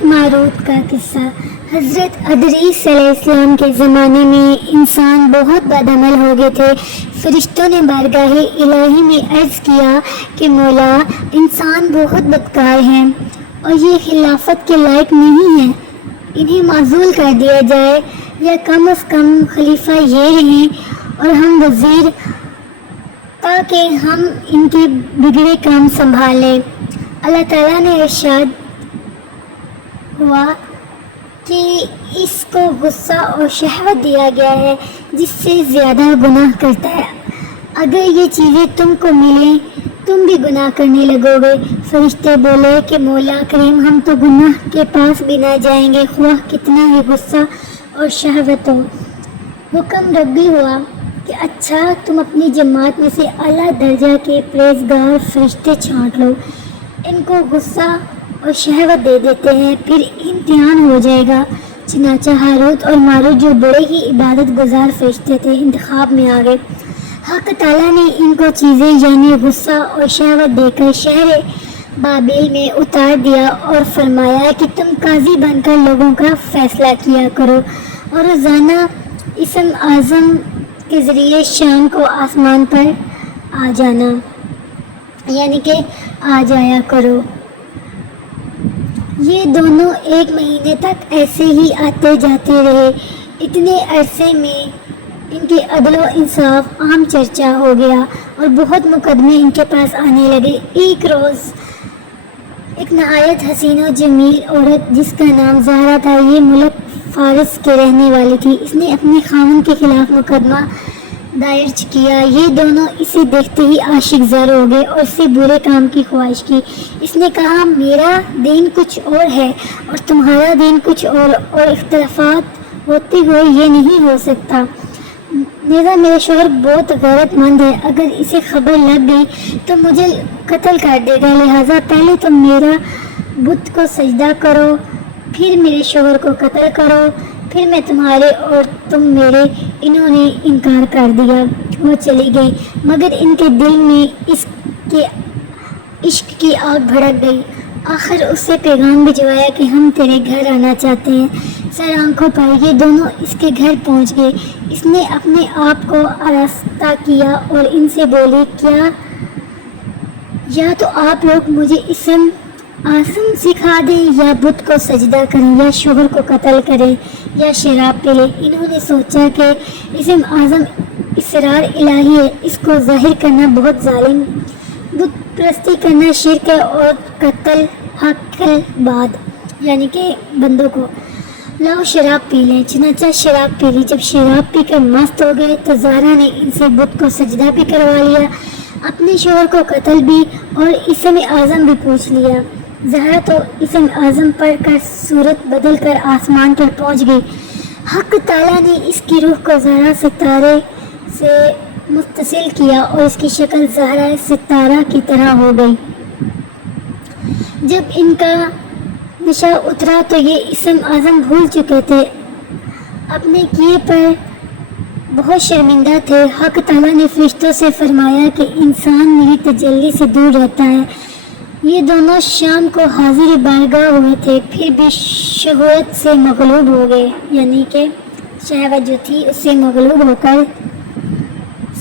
Harut Marut کا قصہ۔ حضرت ادریس علیہ السلام کے زمانے میں انسان بہت بدعمل ہو گئے تھے۔ فرشتوں نے بارگاہ الہی میں عرض کیا کہ مولا، انسان بہت بدکار ہیں اور یہ خلافت کے لائق نہیں ہیں، انہیں معزول کر دیا جائے یا کم از کم خلیفہ یہ رہیں اور ہم وزیر، تاکہ ہم ان کے بگڑے کام سنبھال لیں۔ اللہ تعالیٰ نے ارشاد ہوا کہ اس کو غصہ اور شہوت دیا گیا ہے جس سے زیادہ گناہ کرتا ہے، اگر یہ چیزیں تم کو ملیں تم بھی گناہ کرنے لگو گے۔ فرشتے بولے کہ مولا کریم، ہم تو گناہ کے پاس بھی نہ جائیں گے خواہ کتنا ہی غصہ اور شہوت ہو۔ حکم ربی ہوا کہ اچھا، تم اپنی جماعت میں سے اعلیٰ درجہ کے پرہیزگار فرشتے چھانٹ لو، ان کو غصہ اور شہوت دے دیتے ہیں، پھر امتحان ہو جائے گا۔ چنانچہ ہاروت اور ماروت جو بڑے ہی عبادت گزار فرشتے تھے انتخاب میں آ گئے۔ حق تعالیٰ نے ان کو چیزیں یعنی غصہ اور شہوت دے کر شہر بابل میں اتار دیا اور فرمایا کہ تم قاضی بن کر لوگوں کا فیصلہ کیا کرو اور روزانہ اسم اعظم کے ذریعے شام کو آسمان پر آ جانا، یعنی کہ آ جایا کرو۔ یہ دونوں 1 مہینے تک ایسے ہی آتے جاتے رہے۔ اتنے عرصے میں ان کے عدل و انصاف عام چرچا ہو گیا اور بہت مقدمے ان کے پاس آنے لگے۔ ایک روز ایک نہایت حسین و جمیل عورت جس کا نام زہرا تھا، یہ ملک فارس کے رہنے والی تھی، اس نے اپنے خاوند کے خلاف مقدمہ دائر کیا۔ یہ دونوں اسے دیکھتے ہی عاشق زر ہو گئے اور اس سے برے کام کی خواہش کی۔ اس نے کہا، میرا دین کچھ اور ہے اور تمہارا دین کچھ اور اختلافات ہوتے ہوئے یہ نہیں ہو سکتا۔ میرا شوہر بہت غیرت مند ہے، اگر اسے خبر لگ گئی تو مجھے قتل کر دے گا، لہٰذا پہلے تم میرا بت کو سجدہ کرو، پھر میرے شوہر کو قتل کرو، پھر میں تمہارے اور تم میرے۔ انہوں نے انکار کر دیا، وہ چلی گئی، مگر ان کے دل میں اس کے عشق کی آگ بھڑک گئی۔ آخر اس سے پیغام بھجوایا کہ ہم تیرے گھر آنا چاہتے ہیں۔ سر آنکھوں پر یہ دونوں اس کے گھر پہنچ گئے۔ اس نے اپنے آپ کو آراستہ کیا اور ان سے بولی، کیا یا تو آپ لوگ مجھے اسم اعظم سکھا دیں یا بت کو سجدہ کریں یا شوہر کو قتل کریں یا شراب پی لیں۔ انہوں نے سوچا کہ اسم اعظم اسرار الہی ہے، اس کو ظاہر کرنا بہت ظالم، بت پرستی کرنا شرک ہے اور قتل حق العباد یعنی کہ بندوں کو، لاؤ شراب پی لیں۔ چنانچہ شراب پی لی۔ جب شراب پی کر مست ہو گئے تو زہرا نے ان سے بت کو سجدہ بھی کروا لیا، اپنے شوہر کو قتل بھی اور اسم اعظم بھی پوچھ لیا۔ زہرا تو اسم اعظم پڑھ کر صورت بدل کر آسمان پر پہنچ گئی۔ حق تعالیٰ نے اس کی روح کو زہرا ستارے سے متصل کیا اور اس کی شکل زہرا ستارہ کی طرح ہو گئی۔ جب ان کا نشہ اترا تو یہ اسم اعظم بھول چکے تھے، اپنے کیے پر بہت شرمندہ تھے۔ حق تعالیٰ نے فرشتوں سے فرمایا کہ انسان میری تجلی سے دور رہتا ہے۔ یہ دونوں شام کو حاضر بارگاہ ہوئے تھے، پھر بھی شہوت سے مغلوب ہو گئے، یعنی کہ شہوت جو تھی اس سے مغلوب ہو کر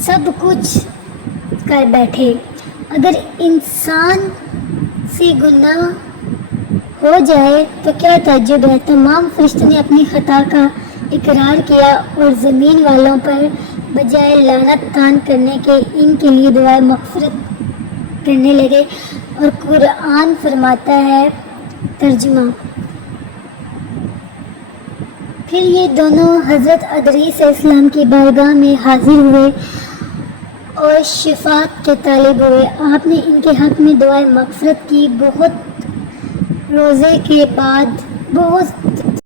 سب کچھ کر بیٹھے۔ اگر انسان سے گناہ ہو جائے تو کیا تعجب ہے؟ تمام فرشتوں نے اپنی خطا کا اقرار کیا اور زمین والوں پر بجائے لعنت تان کرنے کے ان کے لیے دعائے مغفرت کرنے لگے۔ اور قرآن فرماتا ہے، ترجمہ، پھر یہ دونوں حضرت ادریس علیہ السلام کی بارگاہ میں حاضر ہوئے اور شفاعت کے طالب ہوئے۔ آپ نے ان کے حق میں دعائے مغفرت کی۔ بہت روزے کے بعد بہت